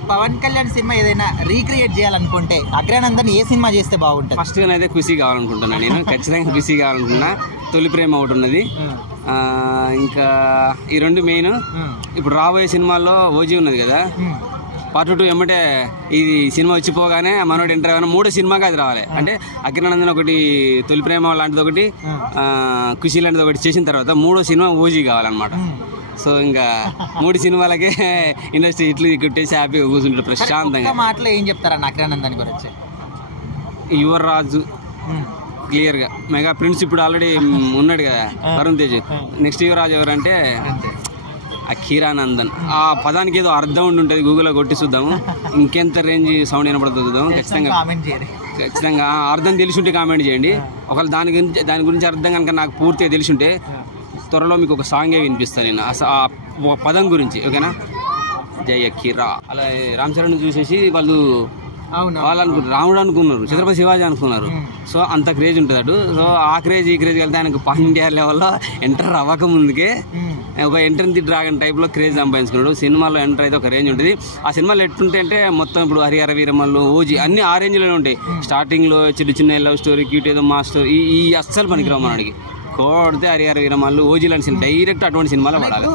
Pawan Kalyan cinema ఏదైనా recreate చేయాలనుకుంటే అగ్రనందన్ ఏ cinema చేస్తే బాగుంటుంది? ఫస్ట్ అయితే ఖుషి కావాలనుకుంటున్నాను నేను. ఖచ్చితంగా ఖుషి కావాలనుకున్నా. తొలి ప్రేమ ఒకటి ఉన్నది. ఇంకా ఈ రెండు మెయిన్. ఇప్పుడు రాబోయే సినిమాల్లో ఓజీ ఉన్నది కదా, పార్ట్ 2 ఏమంటే ఇది సినిమా వచ్చిపోగానే మనోడు ఎంటర్ అవ్వగానే మూడో సినిమాగా అది రావాలి. అంటే అగ్రనందన్ ఒకటి, తొలి ప్రేమ లాంటిది ఒకటి, ఖుషి లాంటిది ఒకటి చేసిన తర్వాత మూడో సినిమా ఓజీ కావాలన్నమాట. సో ఇంకా 3 సినిమాలకే ఇండస్ట్రీ ఇట్లు కొట్టేసి హ్యాపీగా కూర్చుంటారు ప్రశాంతంగా. మాటలు ఏం చెప్తారన్న అగ్రనందన్ గురించి? యువరాజు క్లియర్గా మెగా ప్రిన్స్ ఇప్పుడు ఆల్రెడీ ఉన్నాడు కదా వరుణ్ తేజ్. నెక్స్ట్ యువరాజు ఎవరంటే అఖీరానందన్. ఆ పదానికి ఏదో అర్థం ఉంటుంది, గూగుల్లో కొట్టి చూద్దాము ఇంకెంత రేంజ్ సౌండ్ వినపడుతుంది చూద్దాం. ఖచ్చితంగా అర్థం తెలిసి ఉంటే కామెంట్ చేయండి. ఒకవేళ దాని గురించి అర్థం కనుక నాకు పూర్తిగా తెలిసి ఉంటే త్వరలో మీకు ఒక సాంగే వినిపిస్తాను నేను ఆ పదం గురించి. ఓకేనా? జై అఖీరా. అలా రామ్ చరణ్ చూసేసి వాళ్ళు అనుకున్నారు, రాముడు అనుకున్నారు, ఛత్రపతి శివాజీ అనుకున్నారు. సో అంత క్రేజ్ ఉంటుంది అటు. సో ఆ క్రేజ్ ఈ క్రేజ్ వెళ్తే ఆయనకు పాన్ ఇండియా లెవెల్లో ఎంటర్ అవ్వక ముందుకే ఒక ఎంటర్ ది డ్రాగన్ టైప్లో క్రేజ్ సంపాదించుకున్నాడు. సినిమాలో ఎంటర్ అయితే ఒక రేంజ్ ఉంటుంది. ఆ సినిమాలో ఎట్టుంటే అంటే మొత్తం ఇప్పుడు హరిహర వీరమల్లు, ఓజీ అన్ని ఆ రేంజ్లోనే ఉంటాయి. స్టార్టింగ్లో చిన్న లవ్ స్టోరీ, క్యూట్ ఏదో మా స్టోరీ, ఈ అస్సలు పనికిరావు మనకి. కోడితే హరిహర వీరమల్లు, ఓజీ లాంటి సినిమా డైరెక్ట్ అటువంటి సినిమాలో పడాలి.